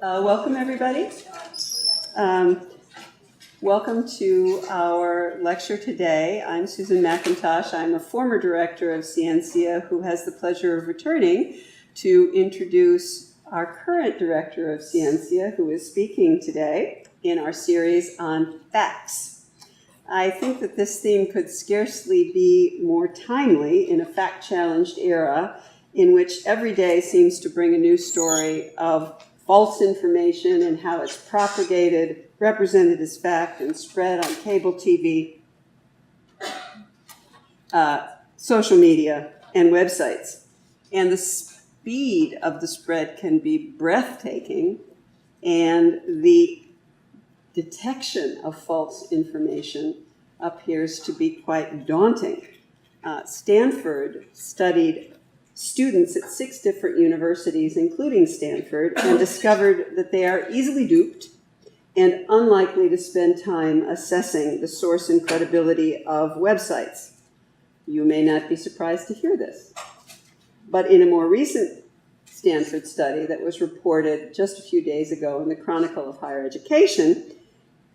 Welcome, everybody. Welcome to our lecture today. I'm Susan McIntosh. I'm a former director of Scientia who has the pleasure of returning to introduce our current director of Scientia, who is speaking today in our series on facts. I think that this theme could scarcely be more timely in a fact-challenged era in which every day seems to bring a new story of false information and how it's propagated, represented as fact, and spread on cable TV, social media, and websites. And the speed of the spread can be breathtaking, and the detection of false information appears to be quite daunting. Stanford studied students at 6 different universities, including Stanford, and discovered that they are easily duped and unlikely to spend time assessing the source and credibility of websites. You may not be surprised to hear this. But in a more recent Stanford study that was reported just a few days ago in the Chronicle of Higher Education,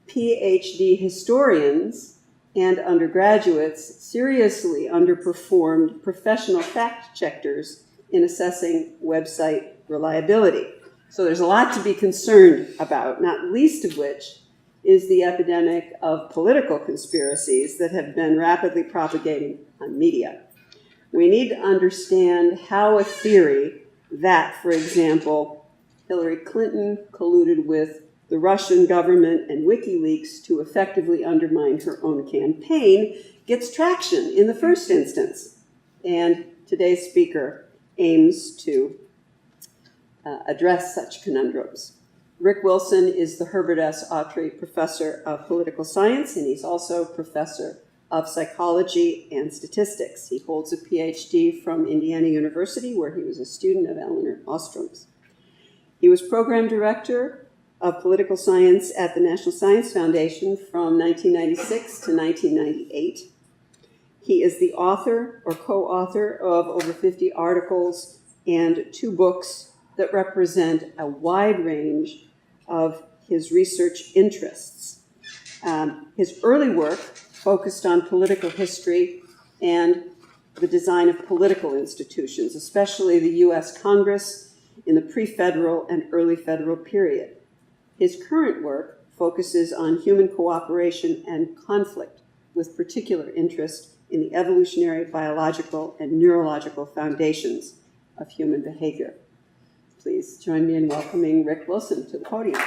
PhD historians and undergraduates seriously underperformed professional fact-checkers in assessing website reliability. So there's a lot to be concerned about, not least of which is the epidemic of political conspiracies that have been rapidly propagating on media. We need to understand how a theory that, for example, Hillary Clinton colluded with the Russian government and WikiLeaks to effectively undermine her own campaign gets traction in the first instance. And today's speaker aims to address such conundrums. Rick Wilson is the Herbert S. Autrey Professor of Political Science, and he's also Professor of Psychology and Statistics. He holds a PhD from Indiana University, where he was a student of Elinor Ostrom's. He was Program Director of Political Science at the National Science Foundation from 1996 to 1998. He is the author or co-author of over 50 articles and 2 books that represent a wide range of his research interests. His early work focused on political history and the design of political institutions, especially the U.S. Congress in the pre-federal and early federal period. His current work focuses on human cooperation and conflict, with particular interest in the evolutionary, biological, and neurological foundations of human behavior. Please join me in welcoming Rick Wilson to the podium.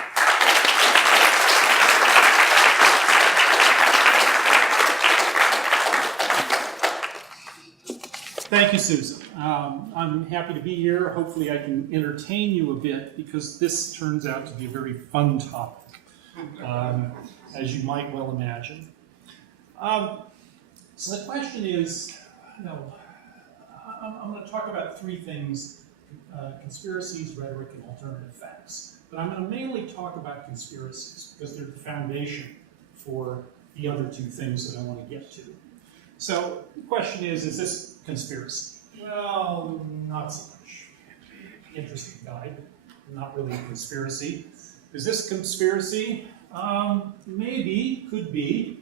Thank you, Susan. I'm happy to be here. Hopefully I can entertain you a bit, because this turns out to be a very fun topic, as you might well imagine. So the question is, I'm going to talk about 3 things: conspiracies, rhetoric, and alternative facts. But I'm going to mainly talk about conspiracies, because they're the foundation for the other 2 things that I want to get to. So the question is this conspiracy? Well, not so much. Interesting guide, not really a conspiracy. Is this conspiracy? Maybe, could be.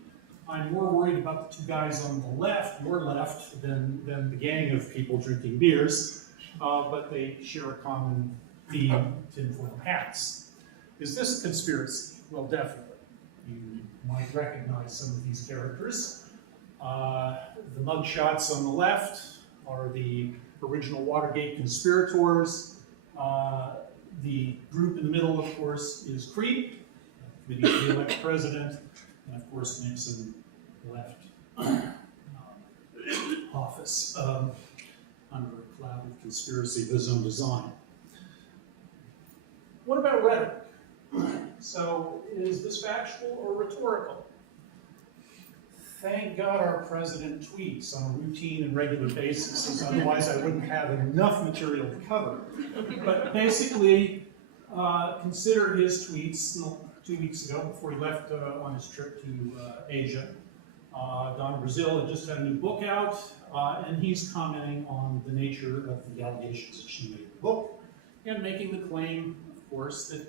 I'm more worried about the 2 guys on the left, your left, than the gang of people drinking beers, but they share a common theme: tinfoil hats. Is this a conspiracy? Well, definitely. You might recognize some of these characters. The mugshots on the left are the original Watergate conspirators. The group in the middle, of course, is CREEP, Committee to Elect President, and of course Nixon left office under a cloud of conspiracy of his own design. What about rhetoric? So, is this factual or rhetorical? Thank God our president tweets on a routine and regular basis, otherwise I wouldn't have enough material to cover. But basically, consider his tweets 2 weeks ago, before he left on his trip to Asia. Donna Brazil had just had a new book out, and he's commenting on the nature of the allegations that she made in the book, and making the claim, of course, that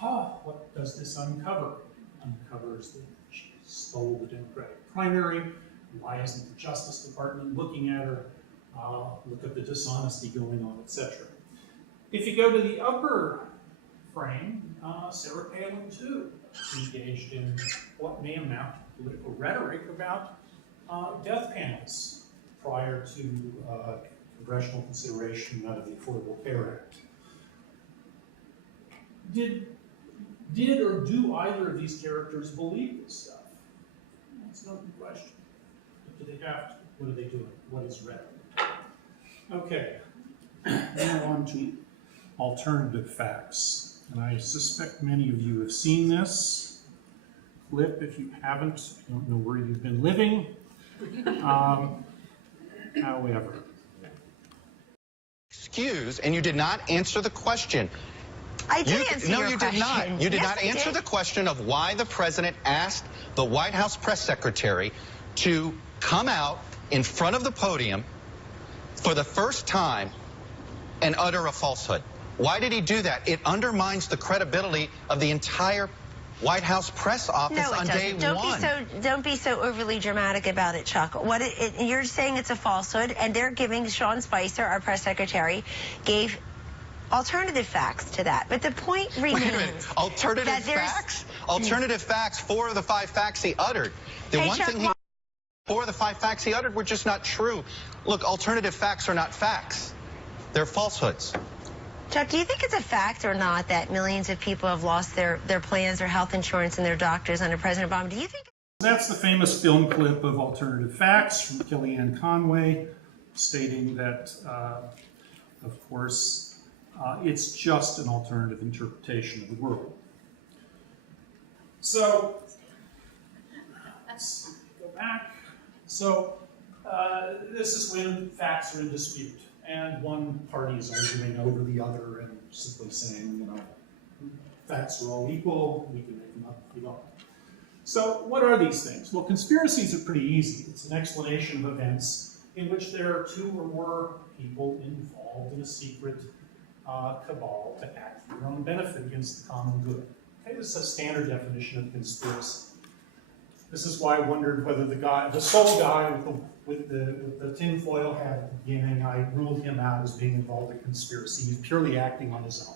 what does this uncover? It uncovers that she stole the Democratic primary. Why isn't the Justice Department looking at her? Look at the dishonesty going on, etc. If you go to the upper frame, Sarah Palin too engaged in what may amount to political rhetoric about death panels prior to congressional consideration of the Affordable Care Act. Did or do either of these characters believe this stuff? That's an open question. But do they have to? What are they doing? What is rhetoric? Okay, now on to alternative facts. And I suspect many of you have seen this clip. If you haven't, I don't know where you've been living. However. Excuse, and you did not answer the question. I did answer your question. No, you did not. You did Yes, not I answer did. the question of why the president asked the White House press secretary to come out in front of the podium for the first time and utter a falsehood. Why did he do that? It undermines the credibility of the entire White House press office on day one. Don't be so overly dramatic about it, Chuck. You're saying it's a falsehood, and they're giving Sean Spicer, our press secretary, gave alternative facts to that. But the point remains. Wait a minute. Alternative facts? Alternative facts, 4 of the 5 facts he uttered. Four of the 5 facts he uttered were just not true. Look, alternative facts are not facts. They're falsehoods. Chuck, do you think it's a fact or not that millions of people have lost their plans, their health insurance, and their doctors under President Obama? Do you think? That's the famous film clip of alternative facts from Kellyanne Conway, stating that, of course, it's just an alternative interpretation of the world. So, let's go back. So, this is when facts are in dispute, and one party is arguing over the other and simply saying, you know, facts are all equal, we can make them up if we don't. So, what are these things? Well, conspiracies are pretty easy. It's an explanation of events in which there are 2 or more people involved in a secret cabal to act for their own benefit against the common good. Okay, this is a standard definition of conspiracy. This is why I wondered whether the sole guy with the tinfoil hat at the beginning, I ruled him out as being involved in conspiracy. He's purely acting on his own.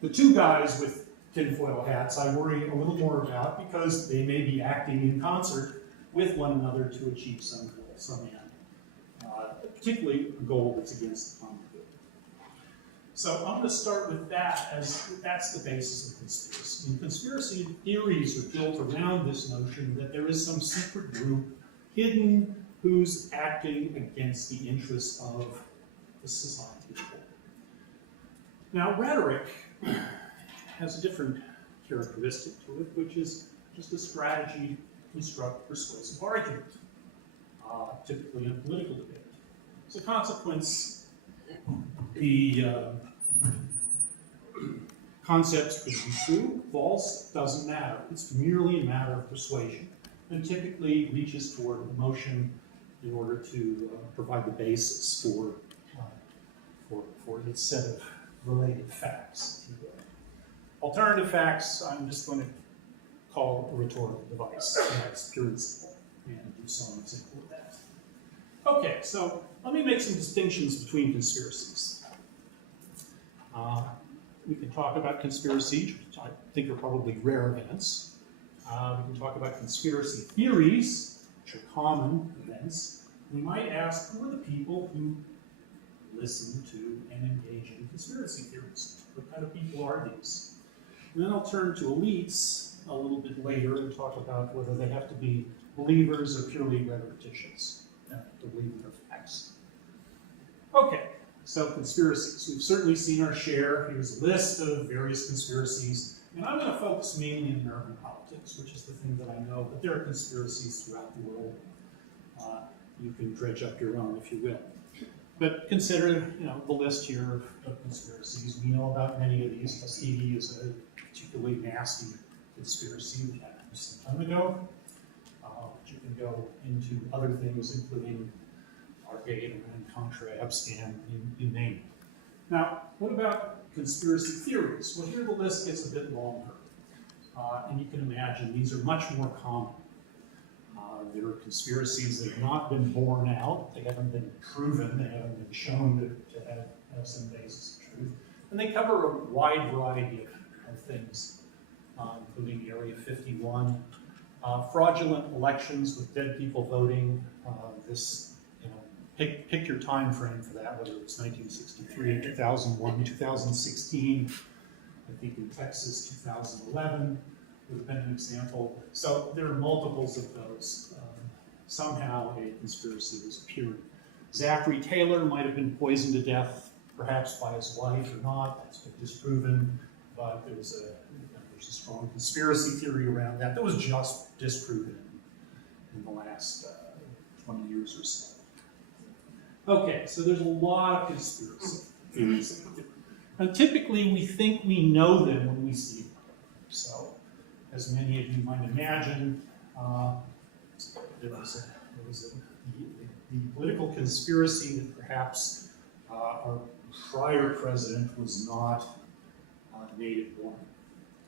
The 2 guys with tinfoil hats I worry a little more about because they may be acting in concert with one another to achieve some goal, some end, particularly a goal that's against the common good. So I'm going to start with that, as that's the basis of conspiracy. And conspiracy theories are built around this notion that there is some secret group hidden who's acting against the interests of the society as a whole. Now, rhetoric has a different characteristic to it, which is just a strategy to construct persuasive argument, typically in a political debate. As a consequence, the concepts could be true, false, doesn't matter. It's merely a matter of persuasion, and typically reaches toward emotion in order to provide the basis for its set of related facts. Alternative facts, I'm just going to call a rhetorical device. That's pure and simple, and do some example of that. Okay, so let me make some distinctions between conspiracies. We can talk about conspiracies, which I think are probably rare events. We can talk about conspiracy theories, which are common events. We might ask, who are the people who listen to and engage in conspiracy theories? What kind of people are these? And then I'll turn to elites a little bit later and talk about whether they have to be believers or purely rhetoricians to believe in their facts. Okay. So conspiracies. We've certainly seen our share. Here's a list of various conspiracies. And I'm going to focus mainly on American politics, which is the thing that I know. But there are conspiracies throughout the world. You can dredge up your own if you will. But consider, the list here of conspiracies. We know about many of these. Tuskegee is a particularly nasty conspiracy we had some time ago. But you can go into other things, including Arcade and Contra, Abscan, you name it. Now, what about conspiracy theories. Well, here the list gets a bit longer. And you can imagine these are much more common. There are conspiracies that have not been borne out. They haven't been proven. They haven't been shown to have some basis of truth. And they cover a wide variety of things, including Area 51, fraudulent elections with dead people voting. Pick your time frame for that, whether it's 1963, 2001, 2016. I think in Texas, 2011 would have been an example. So there are multiples of those. Somehow a conspiracy was appearing. Zachary Taylor might have been poisoned to death, perhaps by his wife or not. That's been disproven, but there's a strong conspiracy theory around that was just disproven in the last 20 years or so. Okay, so there's a lot of conspiracy theories. And typically we think we know them when we see them. So, as many of you might imagine, there was the political conspiracy that perhaps our prior president was not native born.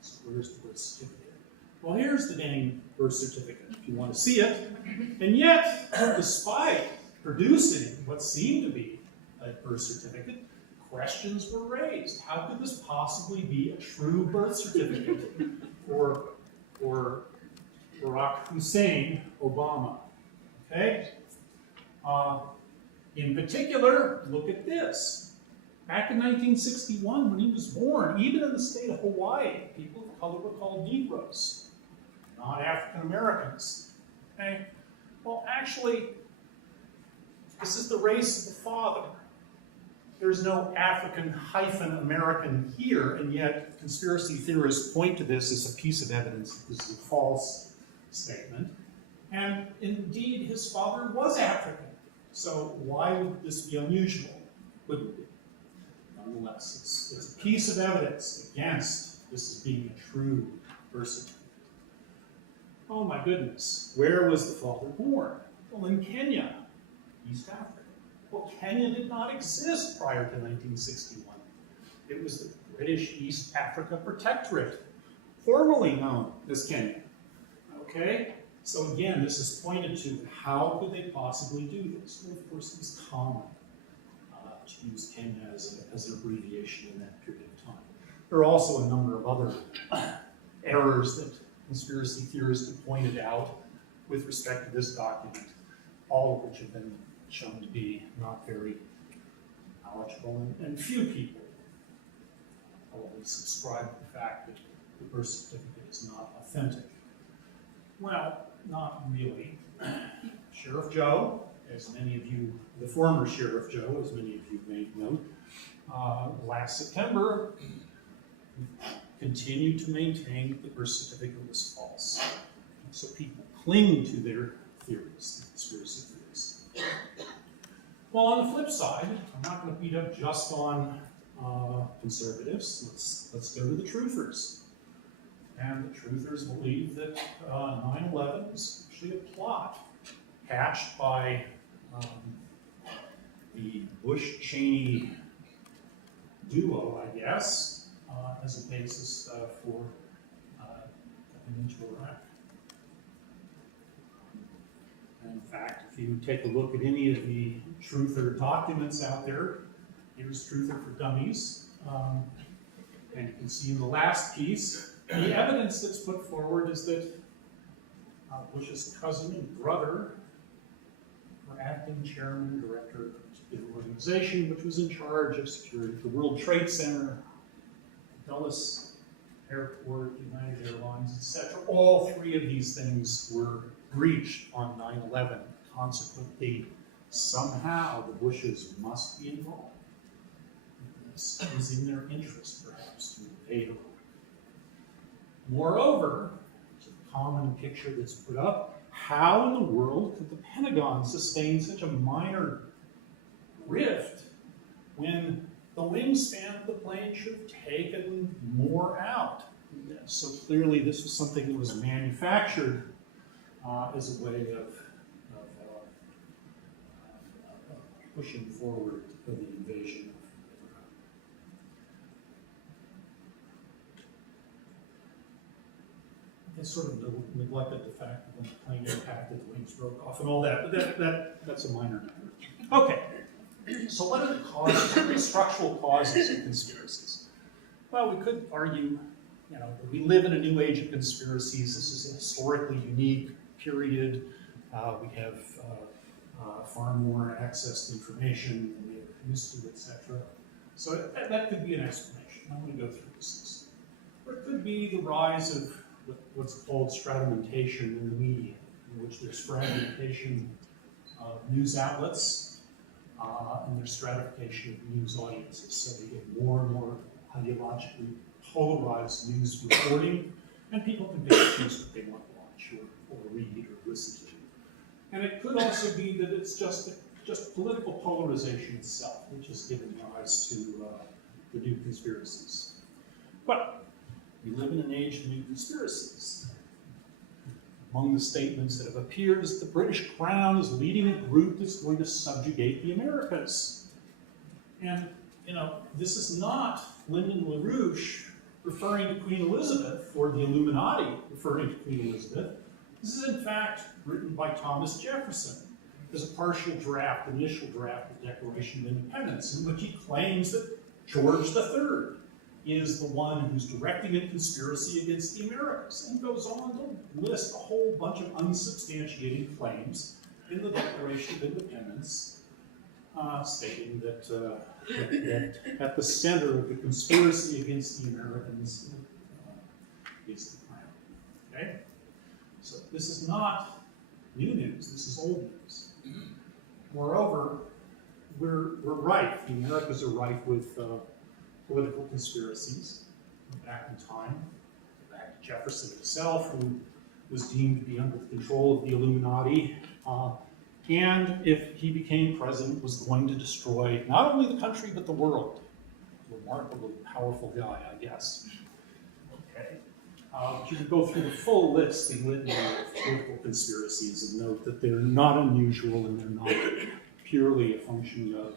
So where's the birth certificate? Well, here's the dang birth certificate if you want to see it. And yet, despite producing what seemed to be a birth certificate, questions were raised. How could this possibly be a true birth certificate for Barack Hussein Obama? Okay? In particular, look at this. Back in 1961, when he was born, even in the state of Hawaii, people of color were called Negroes, not African Americans. Okay? Well, actually, this is the race of the father. There's no African-American here, and yet conspiracy theorists point to this as a piece of evidence that this is a false statement. And indeed, his father was African. So why would this be unusual? Wouldn't be. Nonetheless, it's a piece of evidence against this as being a true birth certificate. Oh my goodness, where was the father born? Well, in Kenya, East Africa. Well, Kenya did not exist prior to 1961. It was the British East Africa Protectorate, formerly known as Kenya. Okay? So again, this is pointed to how could they possibly do this? Well, of course, it was common to use Kenya as an abbreviation in that period of time. There are also a number of other errors that conspiracy theorists have pointed out with respect to this document, all of which have been shown to be not very knowledgeable, and few people probably subscribe to the fact that the birth certificate is not authentic. Well, not really. Sheriff Joe, as many of you, the former Sheriff Joe, as many of you may know, last September continued to maintain that the birth certificate was false. So people cling to their theories, the conspiracy theories. Well, on the flip side, I'm not going to beat up just on conservatives. Let's go to the truthers. And the truthers believe that 9/11 was actually a plot hatched by the Bush-Cheney duo, I guess, as a basis for coming into Iraq. And in fact, if you take a look at any of the truther documents out there, here's Truther for Dummies, and you can see in the last piece, the evidence that's put forward is that Bush's cousin and brother were acting chairman and director of the organization which was in charge of security at the World Trade Center, Dulles Airport, United Airlines, etc. All three of these things were breached on 9/11. Consequently, somehow the Bushes must be involved. This is in their interest, perhaps, to invade Iraq. Moreover, it's a common picture that's put up. How in the world could the Pentagon sustain such a minor rift when the wingspan of the plane should have taken more out? So clearly this was something that was manufactured as a way of pushing forward the invasion. has sort of neglected the fact that when the plane impacted, the wings broke off and all that, but that's a minor matter. Okay, so what are the causes, what are the structural causes of conspiracies? Well, we could argue, that we live in a new age of conspiracies. This is a historically unique period. We have far more access to information than we ever used to, etc. So that could be an explanation. I'm going to go through this. Or it could be the rise of what's called stratimentation in the media, in which there's fragmentation of news outlets and there's stratification of news audiences. So you get more and more ideologically polarized news reporting, and people can pick and choose what they want to watch or read or listen to. And it could also be that it's just political polarization itself, which has given rise to the new conspiracies. But we live in an age of new conspiracies. Among the statements that have appeared is the British Crown is leading a group that's going to subjugate the Americas. And, this is not Lyndon LaRouche referring to Queen Elizabeth, or the Illuminati referring to Queen Elizabeth. This is, in fact, written by Thomas Jefferson as a partial draft, initial draft of the Declaration of Independence, in which he claims that George III is the one who's directing a conspiracy against the Americas, and goes on to list a whole bunch of unsubstantiated claims in the Declaration of Independence, stating that at the center of the conspiracy against the Americans is the Crown. Okay? So this is not new news, this is old news. Moreover, we're rife, the Americas are rife with political conspiracies back in time. Back to Jefferson himself, who was deemed to be under the control of the Illuminati, and if he became president, was going to destroy not only the country but the world. Remarkably powerful guy, I guess. Okay. You can go through the full list and litany of political conspiracies and note that they're not unusual and they're not purely a function of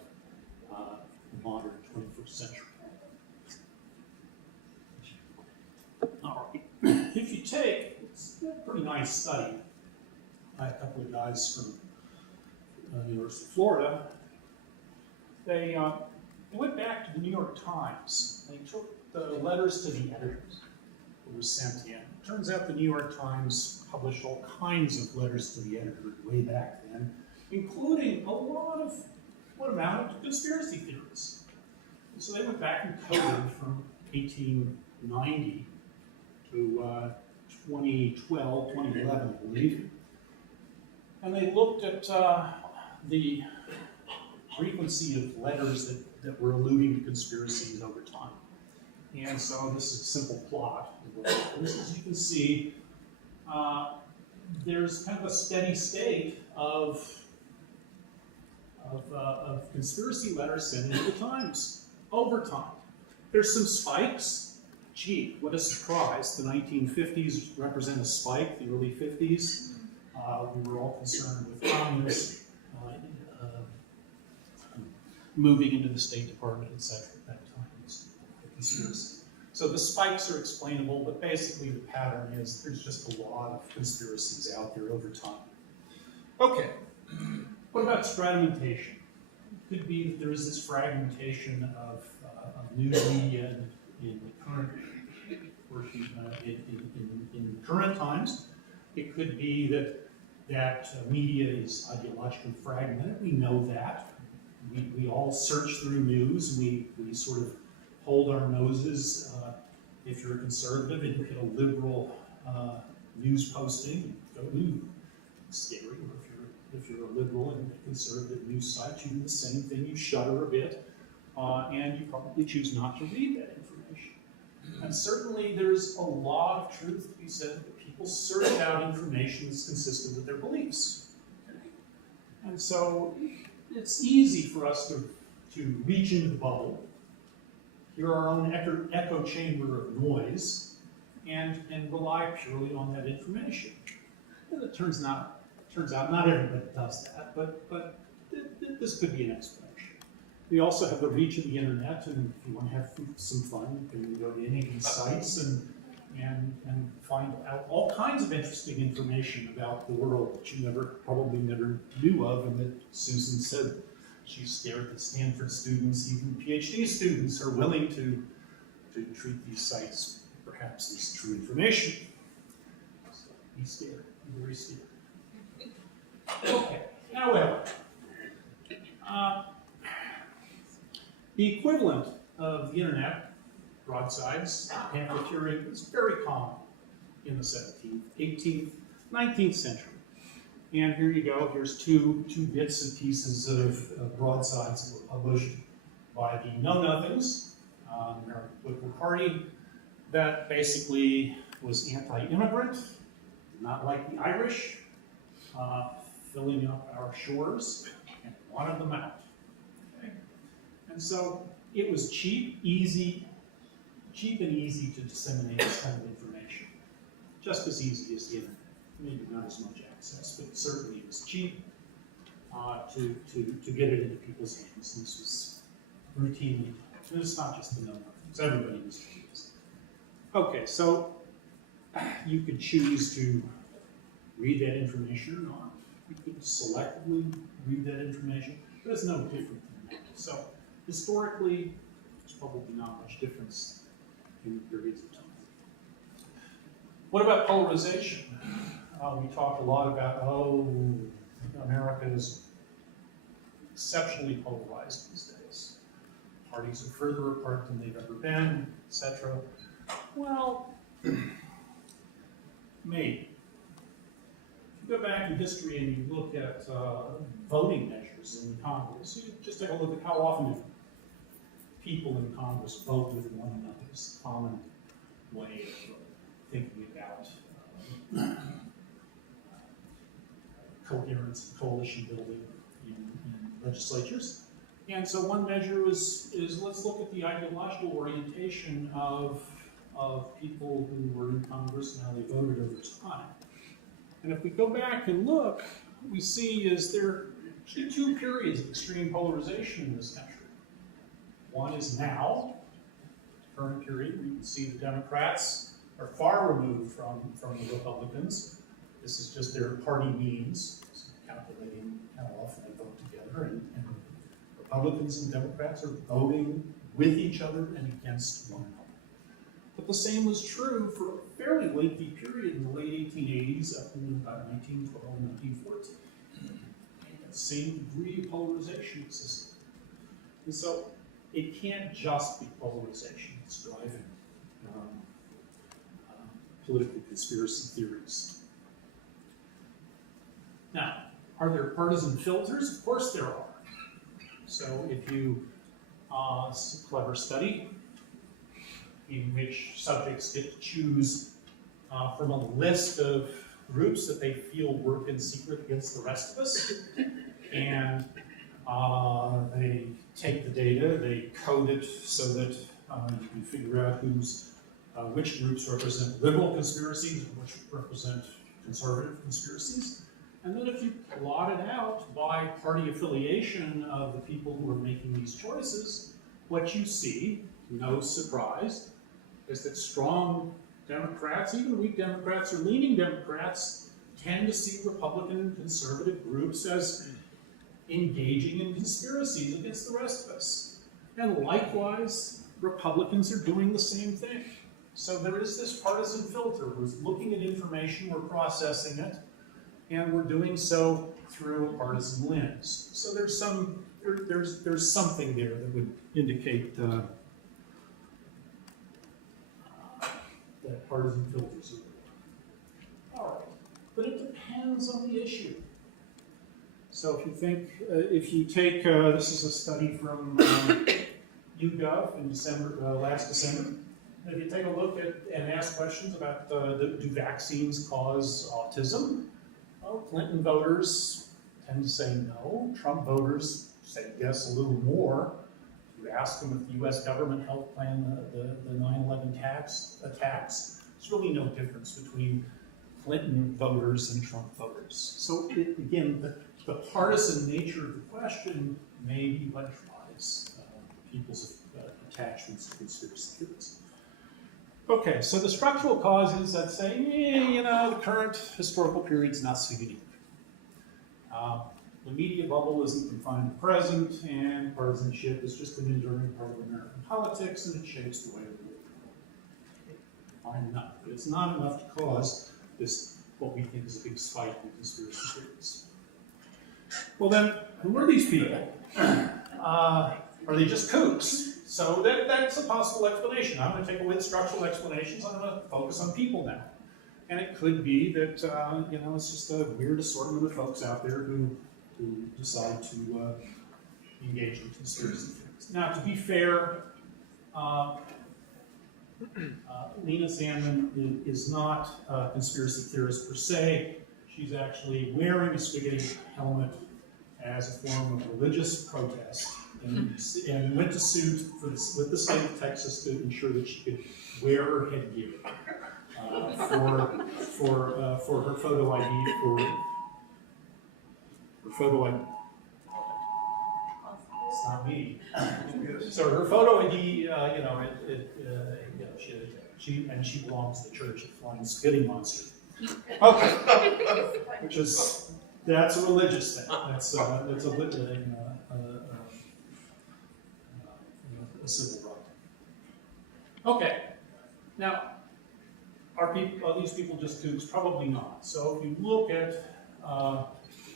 the modern 21st century. All right. If you take, it's a pretty nice study by a couple of guys from University of Florida. They went back to the New York Times. They took the letters to the editors that were sent in. It turns out the New York Times published all kinds of letters to the editor way back then, including a lot of what amounted to conspiracy theories. And so they went back and coded from 1890 to 2012, 2011, I believe. And they looked at the frequency of letters that were alluding to conspiracies over time. And so this is a simple plot. As you can see, there's kind of a steady state of conspiracy letters sent into the Times over time. There's some spikes. Gee, what a surprise. The 1950s represent a spike, the early 50s. We were all concerned with communists moving into the State Department, etc. at that time. It's a conspiracy. So the spikes are explainable, but basically the pattern is there's just a lot of conspiracies out there over time. Okay, what about stratimentation? It could be that there is this fragmentation of news media in current times. It could be that media is ideologically fragmented. We know that. We all search through news. We sort of hold our noses. If you're a conservative and you get a liberal news posting, go, ooh, scary. Or if you're a liberal and a conservative news site, you do the same thing. You shudder a bit, and you probably choose not to read that information. And certainly there's a lot of truth to be said that people search out information that's consistent with their beliefs. And so it's easy for us to reach into the bubble, hear our own echo chamber of noise, and rely purely on that information. And it turns out not everybody does that, but this could be an explanation. We also have the reach of the internet, and if you want to have some fun, you can go to any of these sites and and find out all kinds of interesting information about the world that you probably never knew of, and that Susan said she's scared that Stanford students, even PhD students, are willing to treat these sites perhaps as true information. So be scared, be very scared. Okay, however, the equivalent of the internet, broadsides, pamphleteering, was very common in the 17th, 18th, 19th century. And here you go, here's two bits and pieces of broadsides that were published by the Know-Nothings, the American Political Party, that basically was anti-immigrant, did not like the Irish, filling up our shores, and wanted them out. Okay? And so it was cheap and easy to disseminate this kind of information. Just as easy as the internet. Maybe not as much access, but certainly it was cheap to get it into people's hands. And this was routinely, and it's not just the Know-Nothings, everybody was doing this. Okay, so you could choose to read that information or not. You could selectively read that information, but it's no different than that. So historically, there's probably not much difference in periods of time. What about polarization? We talk a lot about, America is exceptionally polarized these days. Parties are further apart than they've ever been, etc. Well, maybe. If you go back in history and you look at voting measures in Congress, you just take a look at how often do people in Congress vote with one another. It's a common way of thinking about coherence and coalition building in legislatures. And so one measure is let's look at the ideological orientation of people who were in Congress and how they voted over time. And if we go back and look, we see is there are actually two periods of extreme polarization in this country. One is now, current period, we can see the Democrats are far removed from the Republicans. This is just their party means, so calculating how often they vote together, and Republicans and Democrats are voting with each other and against one another. But the same was true for a fairly lengthy period in the late 1880s up to about 1912, 1914. The same degree of polarization existed. And so it can't just be polarization that's driving political conspiracy theories. Now, are there partisan filters? Of course there are. So if you, it's a clever study in which subjects get to choose from a list of groups that they feel work in secret against the rest of us. And they take the data, they code it so that you can figure out which groups represent liberal conspiracies and which represent conservative conspiracies. And then if you plot it out by party affiliation of the people who are making these choices, what you see, no surprise, is that strong Democrats, even weak Democrats or leaning Democrats, tend to see Republican and conservative groups as engaging in conspiracies against the rest of us. And likewise, Republicans are doing the same thing. So there is this partisan filter. We're looking at information, we're processing it, and we're doing so through a partisan lens. So there's something there that would indicate that partisan filters are there. All right, but it depends on the issue. So if you think, if you take, this is a study from YouGov in December, last December. If you take a look at and ask questions about do vaccines cause autism? Well, Clinton voters tend to say no. Trump voters say yes a little more. If you ask them if the U.S. government helped plan the 9/11 attacks, there's really no difference between Clinton voters and Trump voters. So again, the partisan nature of the question maybe what drives people's attachments to conspiracy theories. Okay, so the structural causes that say, you know, the current historical period's not so unique. The media bubble isn't confined to the present, and partisanship is just an enduring part of American politics, and it shapes the way of the world. Fine enough, but it's not enough to cause this, what we think is a big spike in conspiracy theories. Well then, who are these people? Are they just kooks? So that's a possible explanation. I'm going to take away the structural explanations. I'm going to focus on people now. And it could be that, you know, it's just a weird assortment of folks out there who decide to engage in conspiracy theories. Now, to be fair, Lena Sandman is not a conspiracy theorist per se. She's actually wearing a spaghetti helmet as a form of religious protest, and went to suit with the state of Texas to ensure that she could wear her headgear for her photo ID It's not me. So her photo ID, you know, she belongs to the Church of Flying Spitting Monster. Okay, that's a religious thing. That's a civil right. Okay, now are these people just kooks? Probably not. So if you look at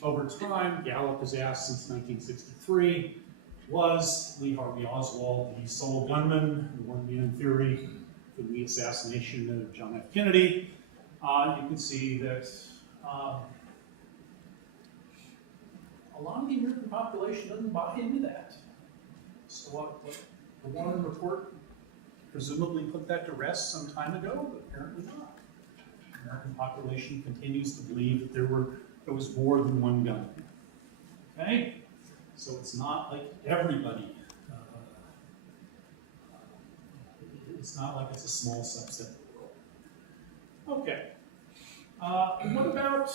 over time, Gallup has asked since 1963, was Lee Harvey Oswald the sole gunman, the one-man theory for the assassination of John F. Kennedy? You can see that a lot of the American population doesn't buy into that. So what the Warren report presumably put that to rest some time ago, but apparently not. The American population continues to believe that there was more than one gun. Okay? So it's not like everybody, it's not like it's a small subset of the world. Okay. What about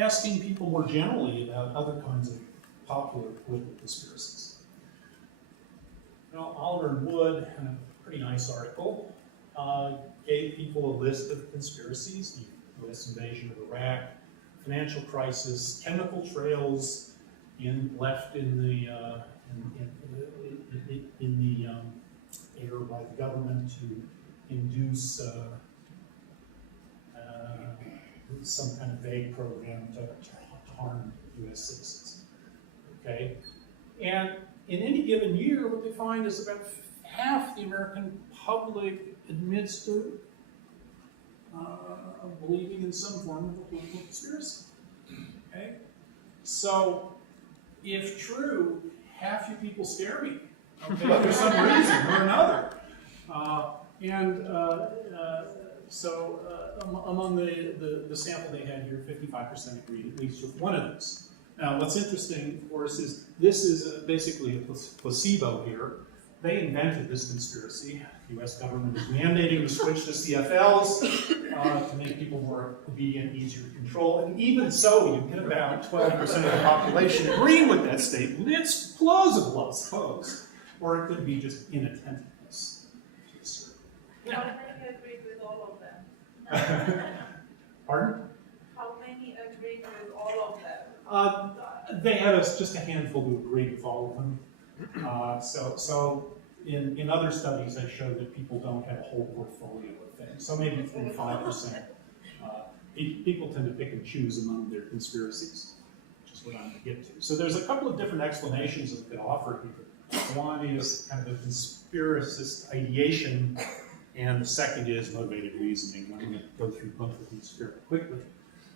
asking people more generally about other kinds of popular political conspiracies? Well, Oliver and Wood, in a pretty nice article, gave people a list of conspiracies: the U.S. invasion of Iraq, financial crisis, chemical trails left in the air by the government to induce some kind of vague program to harm U.S. citizens. Okay, and in any given year, what they find is about half the American public admits to believing in some form of a political conspiracy. Okay, so if true, half you people scare me. Okay, for some reason or another, so among the sample they had here, 55% agreed at least with one of those. Now, what's interesting, of course, is this is basically a placebo here. They invented this conspiracy. The U.S. government is mandating to switch to CFLs to make people more obedient, easier to control. And even so, you get about 12% of the population agreeing with that statement. It's plausible, I suppose. Or it could be just inattentiveness. How many agreed with all of them? Pardon? How many agreed with all of them? They had just a handful who agreed with all of them. So in other studies, they show that people don't have a whole portfolio of things. So maybe 3 to 5%. People tend to pick and choose among their conspiracies, which is what I'm going to get to. So there's a couple of different explanations that we could offer here. One is kind of a conspiracist ideation, and the second is motivated reasoning. I'm going to go through both of these fairly quickly.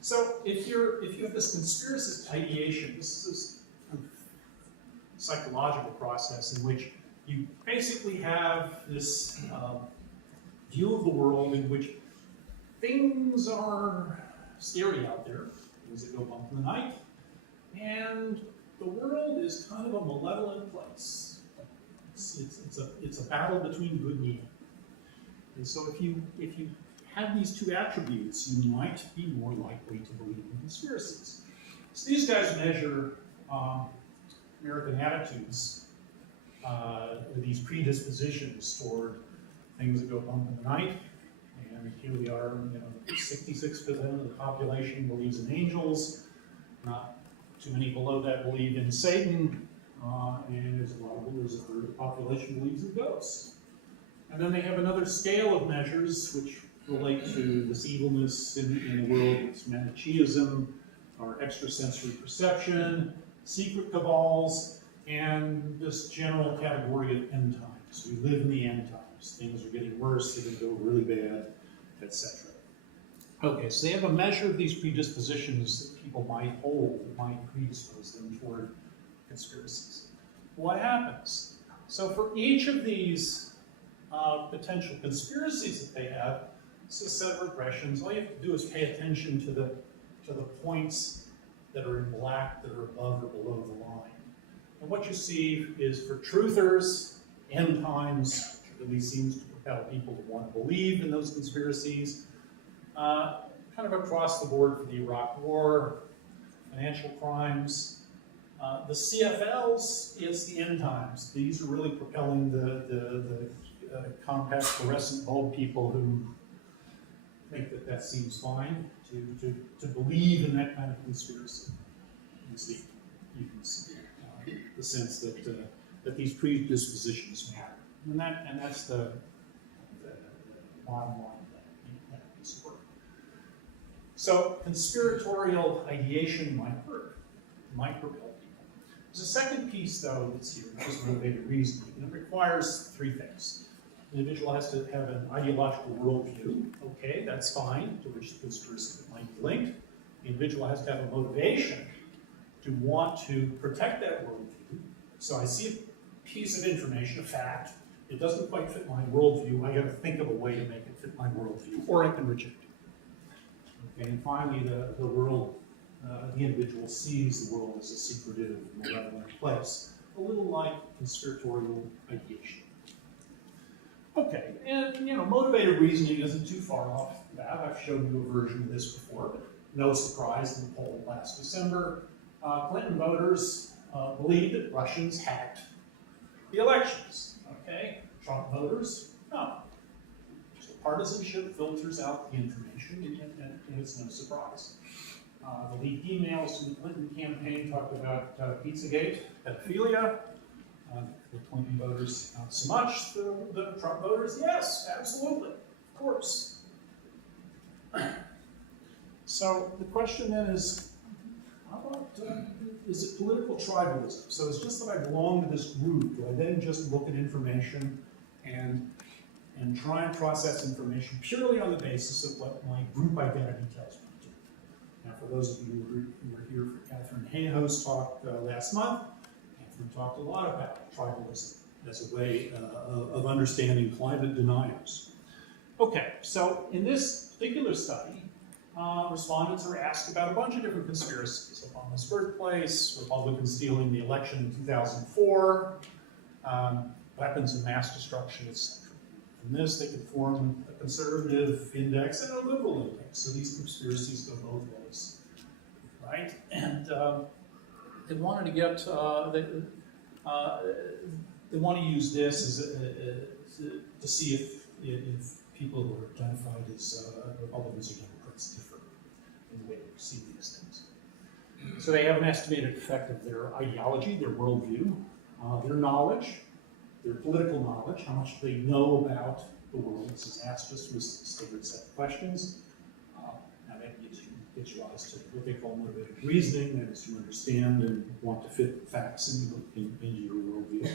So if you have this conspiracist ideation, this is a psychological process in which you basically have this view of the world in which things are scary out there, things that go bump in the night, and the world is kind of a malevolent place. It's a battle between good and evil. And so if you have these two attributes, you might be more likely to believe in conspiracies. So these guys measure American attitudes, these predispositions toward things that go bump in the night. And here we are, 66% of the population believes in angels. Not too many below that believe in Satan. And there's a third of the population believes in ghosts. And then they have another scale of measures which relate to this evilness in the world. It's Manichaeism, or extrasensory perception, secret cabals, and this general category of end times. We live in the end times. Things are getting worse, they're going to go really bad, etc. Okay, so they have a measure of these predispositions that people might hold, that might predispose them toward conspiracies. What happens? So for each of these potential conspiracies that they have, it's a set of regressions. All you have to do is pay attention to the points that are in black that are above or below the line. And what you see is for truthers, end times, which really seems to propel people to want to believe in those conspiracies. Kind of across the board for the Iraq War, financial crimes. The CFLs, it's the end times. These are really propelling the compact fluorescent bulb people who think that seems fine to believe in that kind of conspiracy. You can see the sense that these predispositions matter, and that's the bottom line of that piece of work. So conspiratorial ideation might work, might propel people. There's a second piece, though, that's here, which is motivated reasoning, and it requires three things. The individual has to have an ideological worldview. Okay, that's fine, to which the conspiracy might be linked. The individual has to have a motivation to want to protect that worldview. So I see a piece of information, a fact, it doesn't quite fit my worldview, I gotta think of a way to make it fit my worldview, or I can reject it. Okay, and finally, the world, the individual sees the world as a secretive, malevolent place, a little like conspiratorial ideation. Okay, and motivated reasoning isn't too far off that. I've shown you a version of this before, but no surprise in the poll last December. Clinton voters believe that Russians hacked the elections. Okay, Trump voters, no. So partisanship filters out the information, and it's no surprise. The leaked emails from the Clinton campaign talked about Pizzagate, pedophilia. The Clinton voters, not so much. The Trump voters, yes, absolutely, of course. So the question then is, how about, is it political tribalism? So it's just that I belong to this group. Do I then just look at information and try and process information purely on the basis of what my group identity tells me to do? Now, for those of you who were here for Catherine Hayhoe's talk last month, we talked a lot about tribalism as a way of understanding climate deniers. Okay, so in this particular study, respondents are asked about a bunch of different conspiracies. Obama's birthplace, Republicans stealing the election in 2004, weapons of mass destruction, etc. From this, they could form a conservative index and a liberal index. So these conspiracies go both ways, right? And they wanted to get, they want to use this as to see if people who are identified as Republicans or Democrats differ in the way they perceive these things. So they have an estimated effect of their ideology, their worldview, their knowledge, their political knowledge, how much they know about the world. This is asked just with a standard set of questions. Now that gives you rise to what they call motivated reasoning, that is to understand and want to fit facts into your worldview.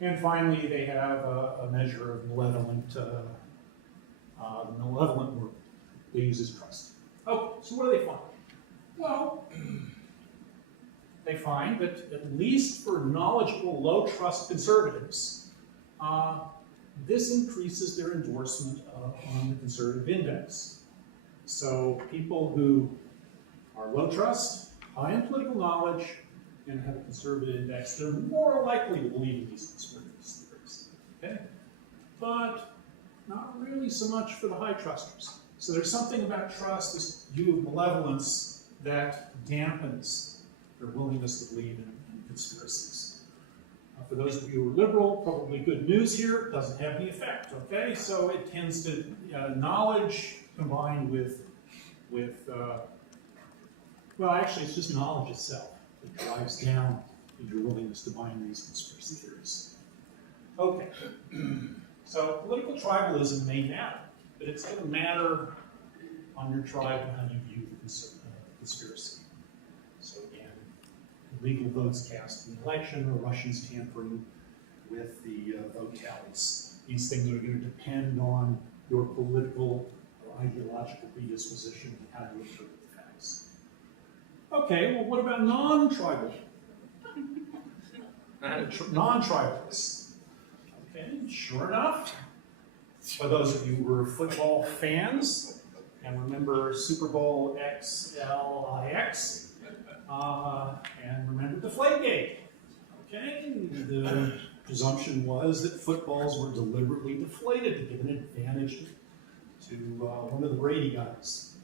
And finally, they have a measure of malevolent work. They use as trust. Oh, so what do they find? Well, they find that at least for knowledgeable, low-trust conservatives, this increases their endorsement on the conservative index. So people who are low trust, high in political knowledge, and have a conservative index, they're more likely to believe in these conspiracy theories. Okay? But not really so much for the high trusters. So there's something about trust, this view of malevolence, that dampens their willingness to believe in conspiracies. For those of you who are liberal, probably good news here, it doesn't have any effect, okay? So it tends to, knowledge combined with well, actually, it's just knowledge itself that drives down your willingness to buy into these conspiracy theories. Okay, so political tribalism may matter, but it's going to matter on your tribe and how you view the conspiracy. So again, illegal votes cast in the election, or Russians tampering with the vote tallies. These things are going to depend on your political or ideological predisposition and how you interpret the facts. Okay, well, what about non-tribal? Non-tribalists. Okay, sure enough, for those of you who are football fans and remember Super Bowl XLIX, and remember Deflategate. Okay, the presumption was that footballs were deliberately deflated to give an advantage to one of the Brady guys.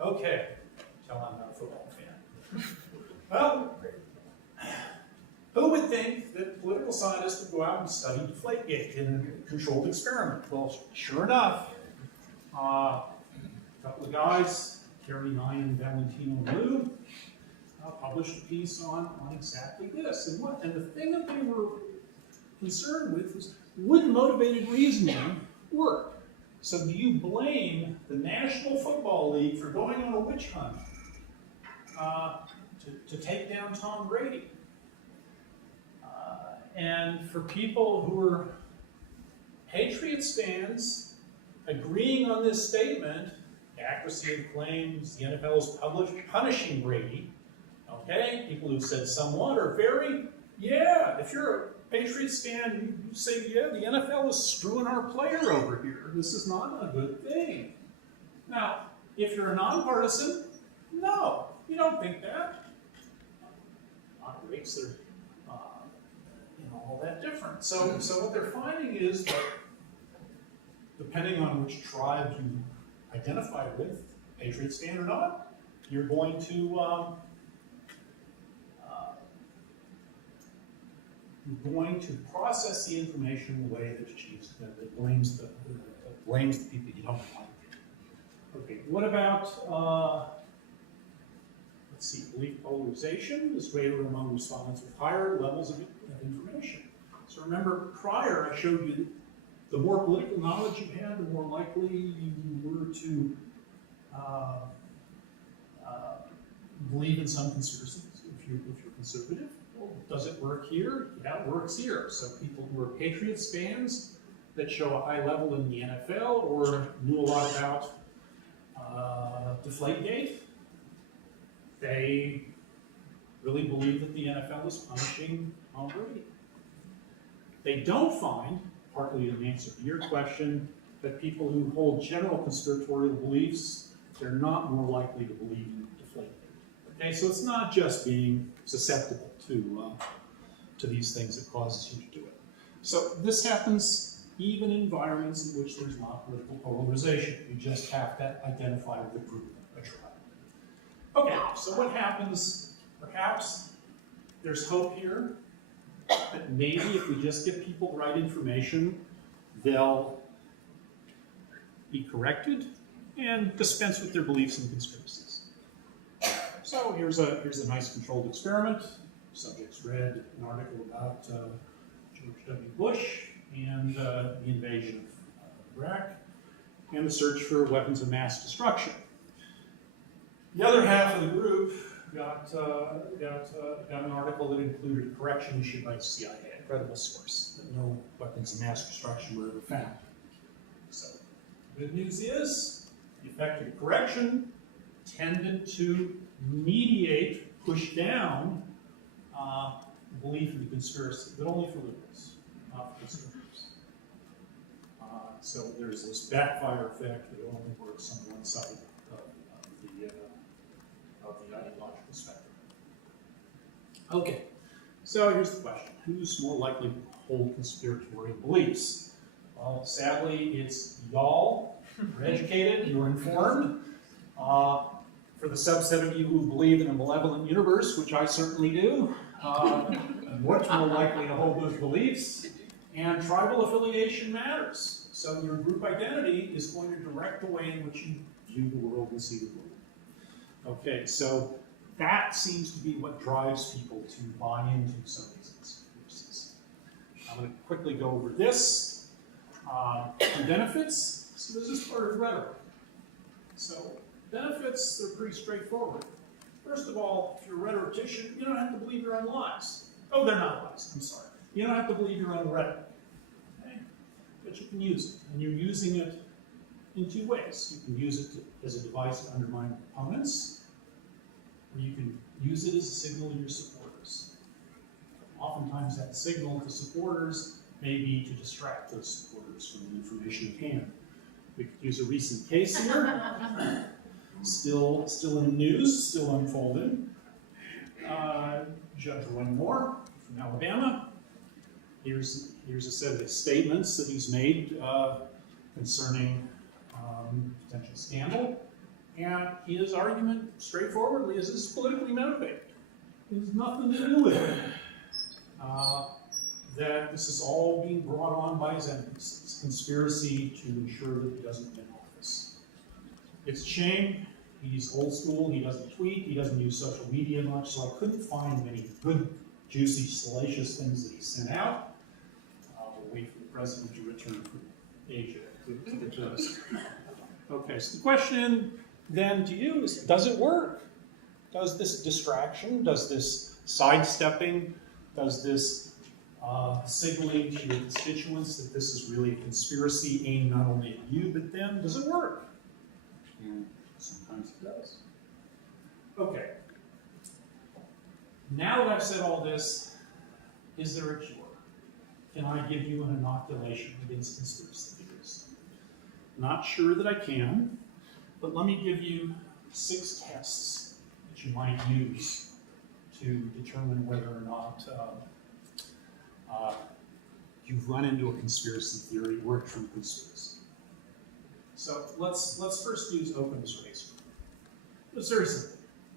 Okay, tell I'm not a football fan. Well, who would think that political scientists would go out and study Deflategate in a controlled experiment? Well, sure enough, a couple of guys, Kerry Nye and Valentino Liu, published a piece on exactly this. And the thing that they were concerned with was, would motivated reasoning work? So do you blame the National Football League for going on a witch hunt to take down Tom Brady? And for people who are Patriots fans agreeing on this statement, accuracy of claims, the NFL is punishing Brady. Okay, people who said somewhat are very, yeah, if you're a Patriots fan, you say, yeah, the NFL is screwing our player over here. This is not a good thing. Now, if you're a nonpartisan, no, you don't think that. Not rates are all that different. So what they're finding is that depending on which tribe you identify with, Patriots fan or not, you're going to process the information in a way that achieves that blames the people you don't like. Okay, what about let's see, belief polarization is greater among respondents with higher levels of information. So remember, prior I showed you the more political knowledge you had, the more likely you were to believe in some conspiracies if you're conservative. Well, does it work here? Yeah, it works here. So people who are Patriots fans that show a high level in the NFL or knew a lot about Deflategate, they really believe that the NFL is punishing Tom Brady. They don't find, partly in answer to your question, that people who hold general conspiratorial beliefs, they're not more likely to believe in Deflategate. Okay, so it's not just being susceptible to these things that causes you to do it. So this happens even in environments in which there's not political polarization. You just have to identify with a group, a tribe. Okay, so what happens? Perhaps there's hope here that maybe if we just give people the right information, they'll be corrected and dispense with their beliefs and conspiracies. So here's a nice controlled experiment. Subjects read an article about George W. Bush and the invasion of Iraq and the search for weapons of mass destruction. The other half of the group got an article that included a correction issued by the CIA, a credible source, that no weapons of mass destruction were ever found. So the good news is the effective correction tended to mediate, push down belief in the conspiracy, but only for liberals, not for conservatives. So there's this backfire effect that only works on one side of the ideological spectrum. Okay, so here's the question. Who's more likely to hold conspiratorial beliefs? Well, sadly, it's y'all. You're educated, you're informed. For the subset of you who believe in a malevolent universe, which I certainly do, much more likely to hold those beliefs, and tribal affiliation matters. So your group identity is going to direct the way in which you view the world and see the world. Okay, so that seems to be what drives people to buy into some of these conspiracies. I'm going to quickly go over this. The benefits, so this is part of rhetoric. So benefits, they're pretty straightforward. First of all, if you're a rhetorician, you don't have to believe your own lies. Oh, they're not lies, I'm sorry. You don't have to believe your own rhetoric. Okay? But you can use it, and you're using it in two ways. You can use it as a device to undermine opponents, or you can use it as a signal to your supporters. Oftentimes that signal to supporters may be to distract those supporters from the information at hand. We could use a recent case here. Still in the news, still unfolding. Judge Roy Moore from Alabama. Here's a set of his statements that he's made concerning potential scandal. And his argument, straightforwardly, is this is politically motivated. It has nothing to do with it. That this is all being brought on by his enemies. It's a conspiracy to ensure that he doesn't win office. It's a shame. He's old school. He doesn't tweet. He doesn't use social media much, so I couldn't find many good, juicy, salacious things that he sent out. We'll wait for the president to return from Asia to get those. Okay, so the question then to you is, does it work? Does this distraction, does this sidestepping, does this signaling to your constituents that this is really a conspiracy aimed not only at you but them, does it work? And sometimes it does. Okay. Now that I've said all this, is there a cure? Can I give you an inoculation against conspiracy theories? Not sure that I can, but let me give you 6 tests that you might use to determine whether or not you've run into a conspiracy theory or a true conspiracy. So let's first use openness race. But seriously,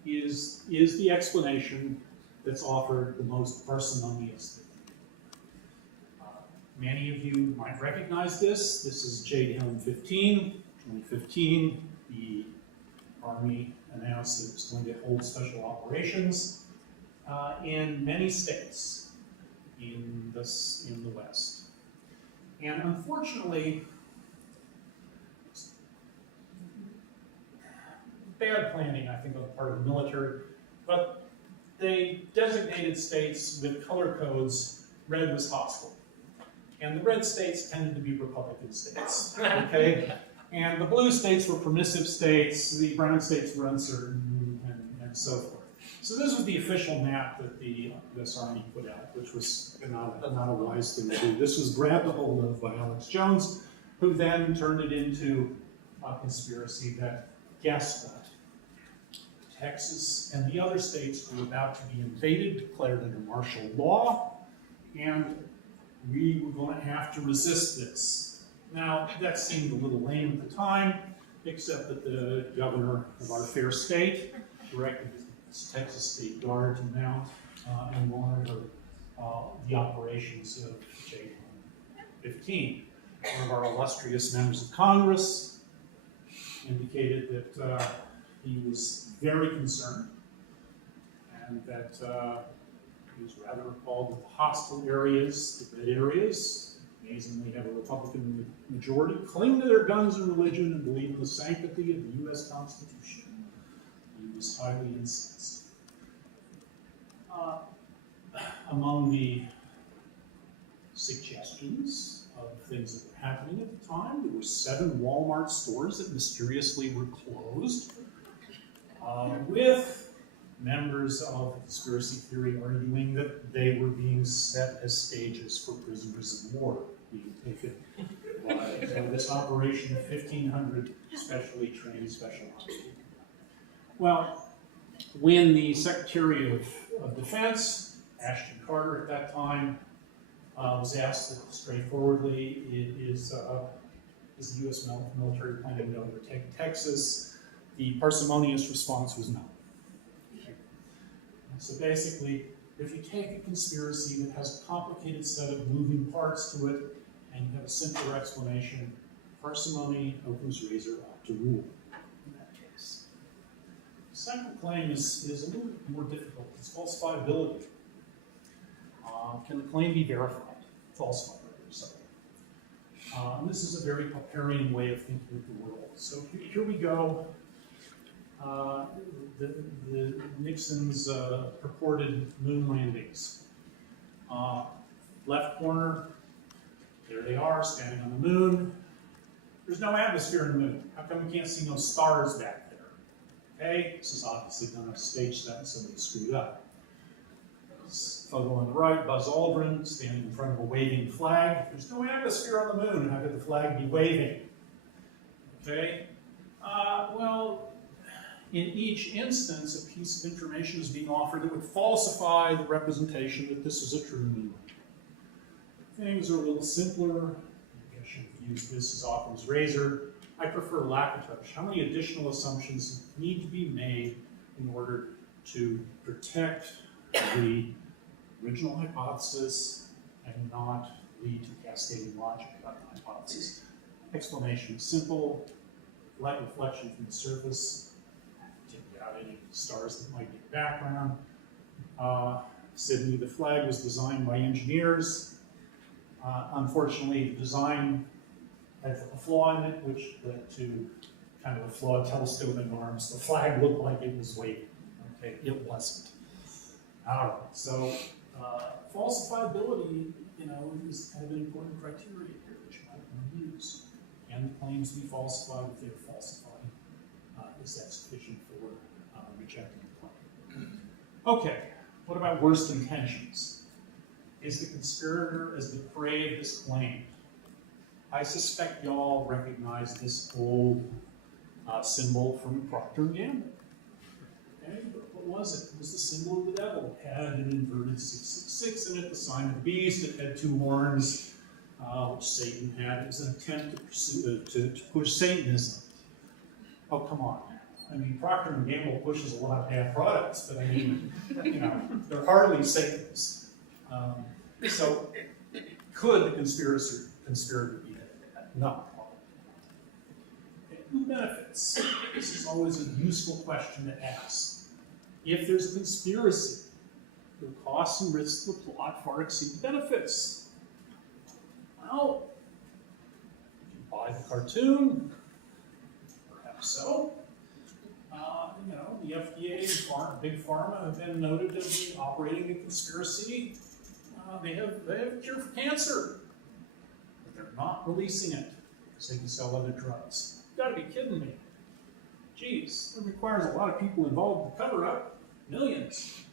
is the explanation that's offered the most parsimonious? Many of you might recognize this. This is Jade Helm 15, 2015. The Army announced that it was going to hold special operations in many states in the West. And unfortunately, bad planning, I think, on the part of the military, but they designated states with color codes. Red was hostile. And the red states tended to be Republican states, okay? And the blue states were permissive states, the brown states were uncertain, and so forth. So this was the official map that the U.S. Army put out, which was not a wise thing to do. This was grabbed a hold of by Alex Jones, who then turned it into a conspiracy that, guess what? Texas and the other states were about to be invaded, declared under martial law, and we were going to have to resist this. Now, that seemed a little lame at the time, except that the governor of our fair state directed the Texas State Guard to mount and monitor the operations of J-15. One of our illustrious members of Congress indicated that he was very concerned and that he was rather appalled that the hostile areas, the red areas, amazingly have a Republican majority, cling to their guns and religion and believe in the sanctity of the U.S. Constitution. He was highly incensed. Among the suggestions of things that were happening at the time, there were 7 Walmart stores that mysteriously were closed, with members of the conspiracy theory arguing that they were being set as stages for prisoners of war being taken by this operation of 1,500 specially trained special ops. Well, when the Secretary of Defense, Ashton Carter at that time, was asked straightforwardly, is the U.S. military planning to overtake Texas? The parsimonious response was no. So basically, If you take a conspiracy that has a complicated set of moving parts to it, and you have a simpler explanation, parsimony, Occam's razor ought to rule in that case. The second claim is a little bit more difficult. It's falsifiability. Can the claim be verified? Falsified, rather, sorry. And this is a very Popperian way of thinking of the world. So here we go. The Nixon's purported moon landings. Left corner, there they are, standing on the moon. There's no atmosphere in the moon. How come we can't see no stars back there? Okay, this is obviously done a stage set and somebody screwed up. This photo on the right, Buzz Aldrin standing in front of a waving flag. There's no atmosphere on the moon. How could the flag be waving? Okay, well, in each instance, a piece of information is being offered that would falsify the representation that this is a true moon. Things are a little simpler. Maybe I should have used this as Occam's razor. I prefer lack of touch. How many additional assumptions need to be made in order to protect the original hypothesis and not lead to cascading logic about the hypothesis? Explanation is simple. Light reflection from the surface. Take out any stars that might be in the background. Sydney, the flag was designed by engineers. Unfortunately, the design had a flaw in it, which led to kind of a flawed telescoping arms. The flag looked like it was waving. Okay, it wasn't. All right, so falsifiability, is kind of an important criteria here that you might want to use. Can the claims be falsified? If they're falsified, is that sufficient for rejecting the claim? Okay, what about worst intentions? Is the conspirator as depraved as claimed? I suspect y'all recognize this old symbol from Procter & Gamble. Okay, but what was it? It was the symbol of the devil. It had an inverted 666 in it, the sign of the beast. It had two horns, which Satan had. It was an attempt to push Satanism. Oh, come on. I mean, Procter & Gamble pushes a lot of bad products, but I mean, they're hardly Satanists. So, could the conspirator be that? No. Okay, who benefits? This is always a useful question to ask. If there's a conspiracy, the costs and risks of the plot far exceed the benefits. Well, you can buy the cartoon, perhaps so. The FDA and Big Pharma have been noted to be operating a conspiracy. They have a cure for cancer, but they're not releasing it because they can sell other drugs. You've got to be kidding me. Geez, it requires a lot of people involved to cover up. Millions.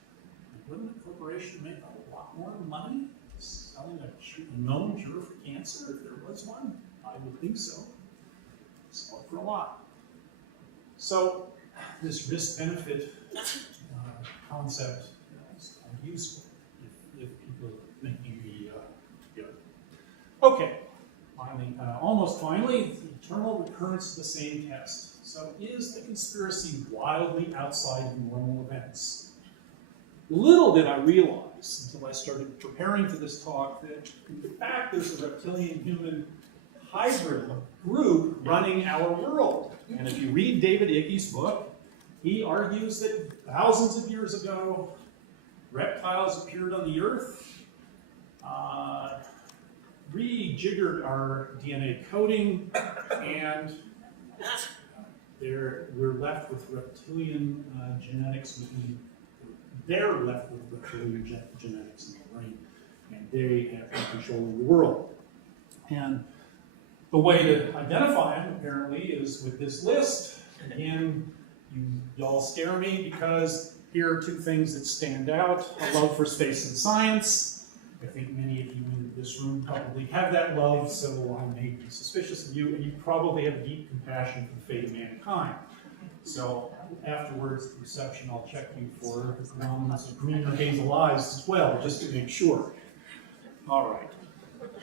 Wouldn't a corporation make a lot more money selling a known cure for cancer if there was one? I would think so. Sell it for a lot. So this risk-benefit concept is kind of useful if people are thinking the good. Okay, almost finally, the eternal recurrence of the same test. So is the conspiracy wildly outside of normal events? Little did I realize until I started preparing for this talk that in fact there's a reptilian-human hybrid group running our world. And if you read David Ickey's book, he argues that thousands of years ago, reptiles appeared on the earth, rejiggered our DNA coding, and we're left with reptilian genetics. They're left with reptilian genetics in the brain, and they have control of the world. And the way to identify them, apparently, is with this list. Again, y'all scare me because here are two things that stand out. A love for space and science. I think many of you in this room probably have that love, so I may be suspicious of you, and you probably have deep compassion for the fate of mankind. So afterwards, the reception, I'll check you for green or hazel eyes as well, just to make sure. All right.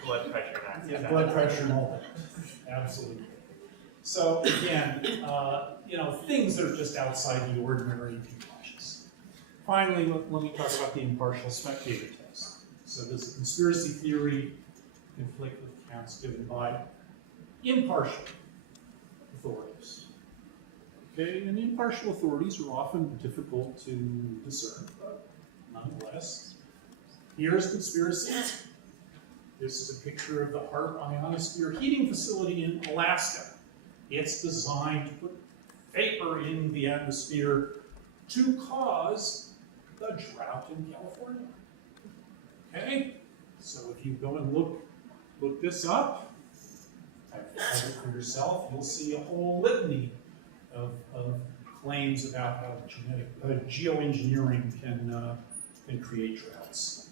Blood pressure. Yeah, blood pressure and all that. Absolutely. So again, things that are just outside the ordinary, be cautious. Finally, let me talk about the impartial spectator test. So does a conspiracy theory conflict with accounts given by impartial authorities? Okay, and impartial authorities are often difficult to discern, but nonetheless, here's conspiracy. This is a picture of the HAARP ionosphere heating facility in Alaska. It's designed to put vapor in the atmosphere to cause the drought in California. Okay? So if you go and look this up, type it for yourself, you'll see a whole litany of claims about how geoengineering can create droughts.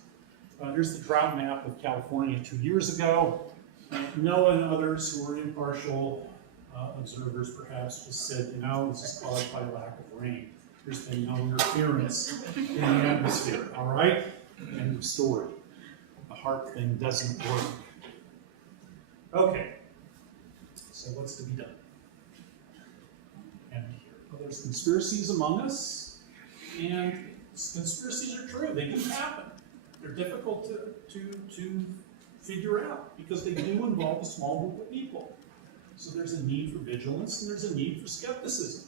Here's the drought map of California 2 years ago. Noah and others who were impartial observers perhaps just said, you know, this is caused by lack of rain. There's been no interference in the atmosphere, all right? End of story. The HAARP thing doesn't work. Okay, so what's to be done? And here, well, there's conspiracies among us, and conspiracies are true. They do happen. They're difficult to figure out because they do involve a small group of people. So there's a need for vigilance and there's a need for skepticism.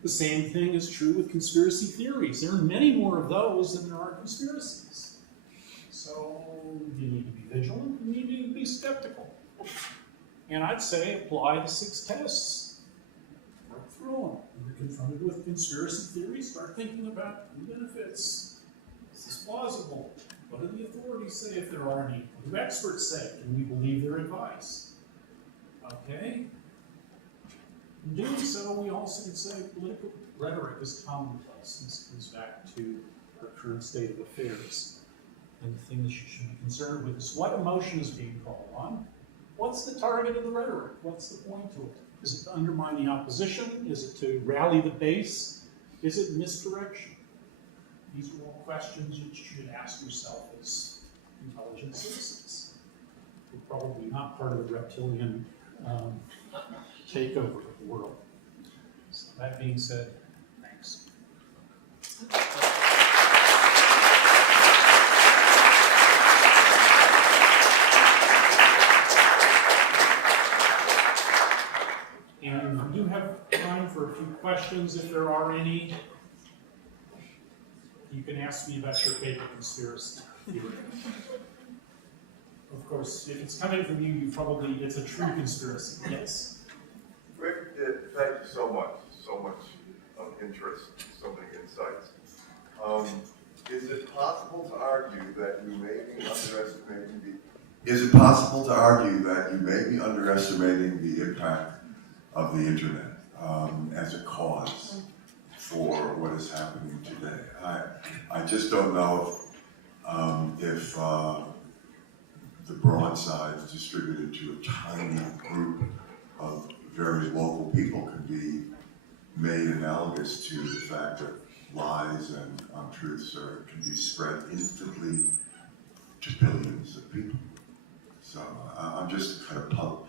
The same thing is true with conspiracy theories. There are many more of those than there are conspiracies. So you need to be vigilant, you need to be skeptical. And I'd say apply the 6 tests. Work through them. When you're confronted with conspiracy theories, start thinking about who benefits. Is this plausible? What do the authorities say if there are any? What do experts say? Can we believe their advice? Okay? In doing so, we also can say political rhetoric is commonplace. This comes back to our current state of affairs. And the thing that you should be concerned with is what emotion is being called on? What's the target of the rhetoric? What's the point to it? Is it to undermine the opposition? Is it to rally the base? Is it misdirection? These are all questions you should ask yourself as intelligent citizens. We're probably not part of the reptilian takeover of the world. So that being said, thanks. And we do have time for a few questions if there are any. You can ask me about your favorite conspiracy theory. Of course, if it's coming from you, it's a true conspiracy. Yes. Rick, thank you so much of interest, so many insights. Is it possible to argue that you may be underestimating the impact of the internet as a cause for what is happening today? I just don't know if the broadsides distributed to a tiny group of very local people can be made analogous to the fact that lies and untruths can be spread instantly to billions of people. So I'm just kind of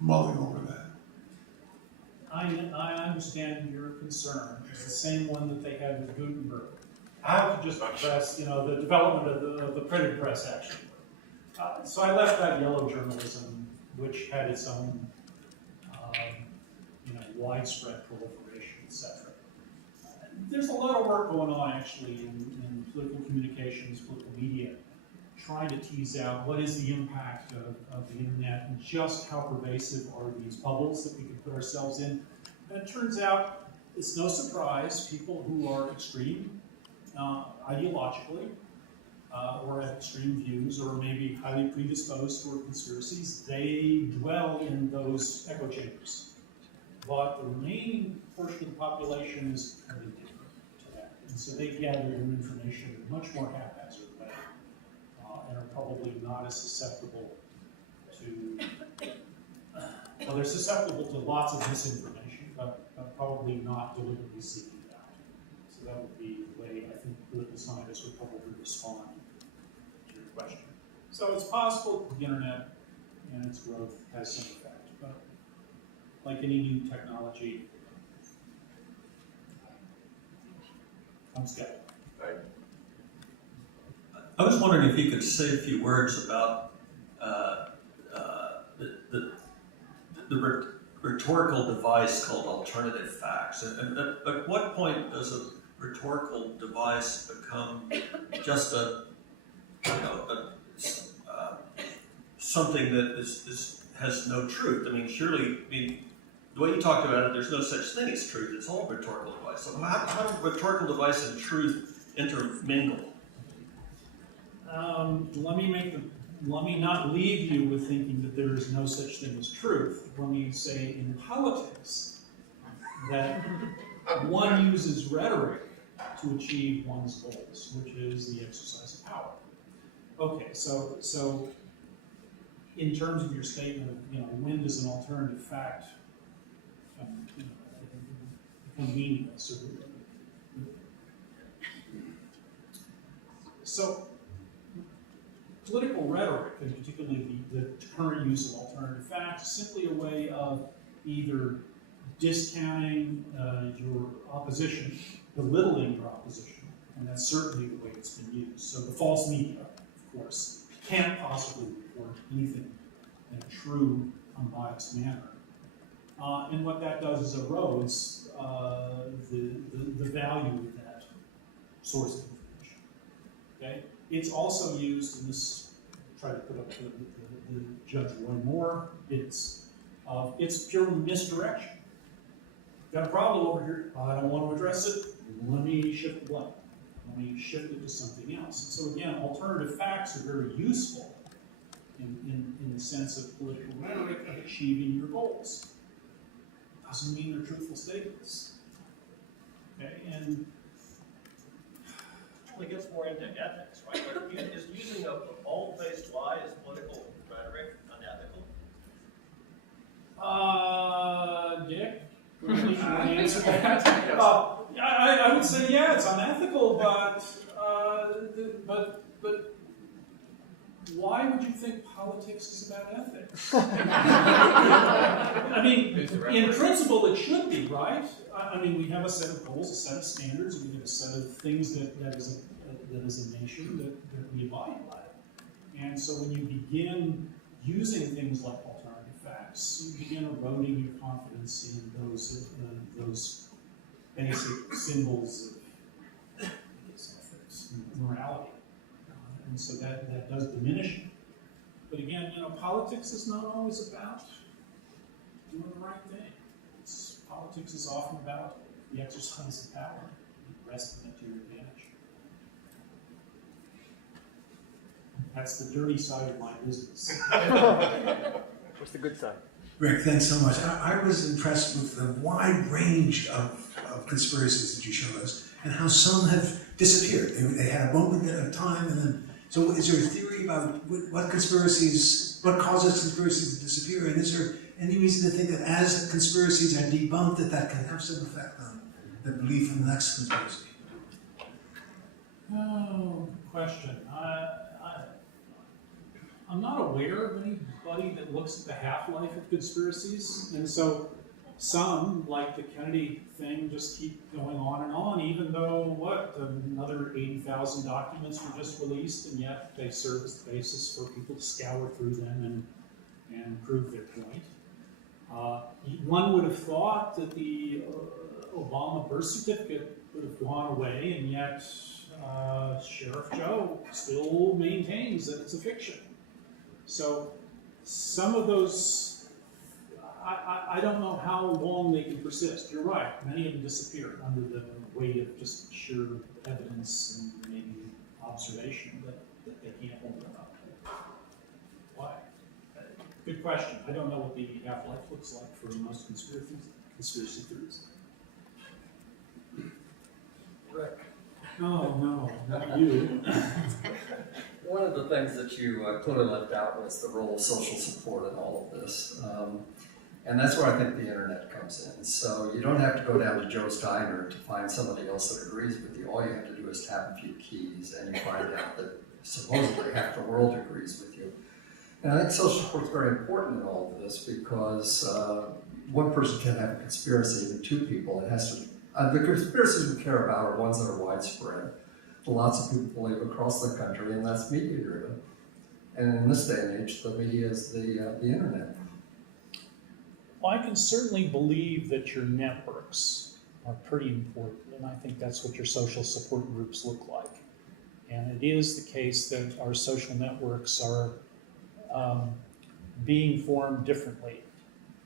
mulling over that. I understand your concern. It's the same one that they had with Gutenberg. How to just press, the development of the printed press, actually. So I left out yellow journalism, which had its own, widespread proliferation, etc. There's a lot of work going on, actually, in political communications, political media, trying to tease out what is the impact of the internet and just how pervasive are these bubbles that we can put ourselves in. And it turns out, it's no surprise, people who are extreme ideologically, or have extreme views, or maybe highly predisposed toward conspiracies, they dwell in those echo chambers. But the remaining portion of the population is kind of different to that. And so they gather their information in a much more haphazard way, and are probably not as susceptible to, well, they're susceptible to lots of misinformation, but probably not deliberately seeking it out. So that would be the way I think political scientists would probably respond to your question. So it's possible the internet and its growth has some effect, but like any new technology, I'm skeptical. I was wondering if you could say a few words about the rhetorical device called alternative facts. At what point does a rhetorical device become just something that has no truth? I mean, surely, the way you talked about it, there's no such thing as truth. It's all rhetorical device. So how do rhetorical device and truth intermingle? Let me not leave you with thinking that there is no such thing as truth. Let me say in politics that one uses rhetoric to achieve one's goals, which is the exercise of power. Okay, so in terms of your statement of, when does an alternative fact become meaningless? So political rhetoric, and particularly the current use of alternative facts, is simply a way of either discounting your opposition, belittling your opposition, and that's certainly the way it's been used. So the false media, of course, can't possibly report anything in a true, unbiased manner. And what that does is erodes the value of that source of information. Okay? It's also used in this, try to put up the Judge Roy Moore, it's pure misdirection. Got a problem over here, I don't want to address it, let me shift the blame. Let me shift it to something else. And so again, alternative facts are very useful in the sense of political rhetoric of achieving your goals. Doesn't mean they're truthful statements. Okay, and it gets more into ethics, right? Like, is using a bold-faced lie as political rhetoric unethical? Dick, would you answer that? I would say, yeah, it's unethical, but why would you think politics is about ethics? I mean, in principle, it should be, right? I mean, we have a set of goals, a set of standards, and we have a set of things that is a nation that we abide by. And so when you begin using things like alternative facts, you begin eroding your confidence in those basic symbols of ethics and morality. And so that does diminish it. But again, politics is not always about doing the right thing. Politics is often about the exercise of power and wresting it to your advantage. That's the dirty side of my business. What's the good side? Rick, thanks so much. I was impressed with the wide range of conspiracies that you showed us and how some have disappeared. They had a moment at a time and then. So is there a theory about what causes conspiracies to disappear? And is there any reason to think that as conspiracies are debunked that can have some effect on the belief in the next conspiracy? Oh, good question. I'm not aware of anybody that looks at the half-life of conspiracies. And so some, like the Kennedy thing, just keep going on, even though, another 80,000 documents were just released, and yet they serve as the basis for people to scour through them and prove their point. One would have thought that the Obama birth certificate would have gone away, and yet Sheriff Joe still maintains that it's a fiction. So some of those, I don't know how long they can persist. You're right, many of them disappear under the weight of just sheer evidence and maybe observation that they can't hold them up. Why? Good question. I don't know what the half-life looks like for most conspiracy theories. Rick. Oh, no, not you. One of the things that you clearly left out was the role of social support in all of this. And that's where I think the internet comes in. So you don't have to go down to Joe's Diner to find somebody else that agrees with you. All you have to do is tap a few keys and you find out that supposedly half the world agrees with you. And I think social support is very important in all of this because one person can have a conspiracy with two people. It has to The conspiracies we care about are ones that are widespread. Lots of people believe across the country, and that's media driven. And in this day and age, the media is the internet. Well, I can certainly believe that your networks are pretty important, and I think that's what your social support groups look like. And it is the case that our social networks are being formed differently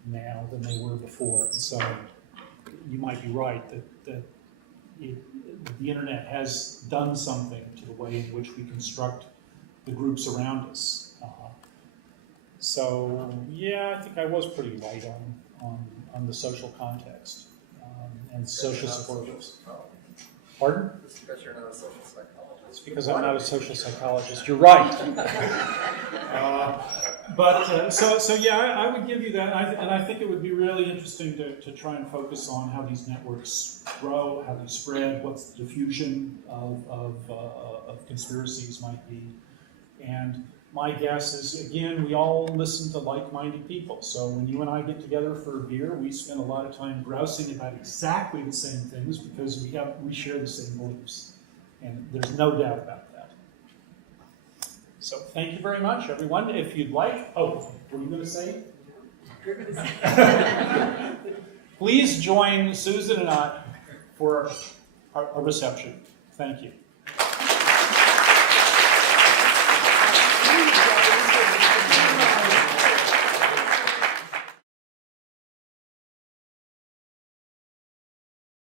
now than they were before. And so you might be right that the internet has done something to the way in which we construct the groups around us. So yeah, I think I was pretty light on the social context and social support groups. Pardon? It's because you're not a social psychologist. It's because I'm not a social psychologist. You're right. So yeah, I would give you that, and I think it would be really interesting to try and focus on how these networks grow, how they spread, what's the diffusion of conspiracies might be, and my guess is, again, we all listen to like-minded people. So when you and I get together for a beer, we spend a lot of time grousing about exactly the same things because we share the same beliefs. And there's no doubt about that. So thank you very much, everyone. If you'd like, were you going to say? Please join Susan and I for a reception. Thank you.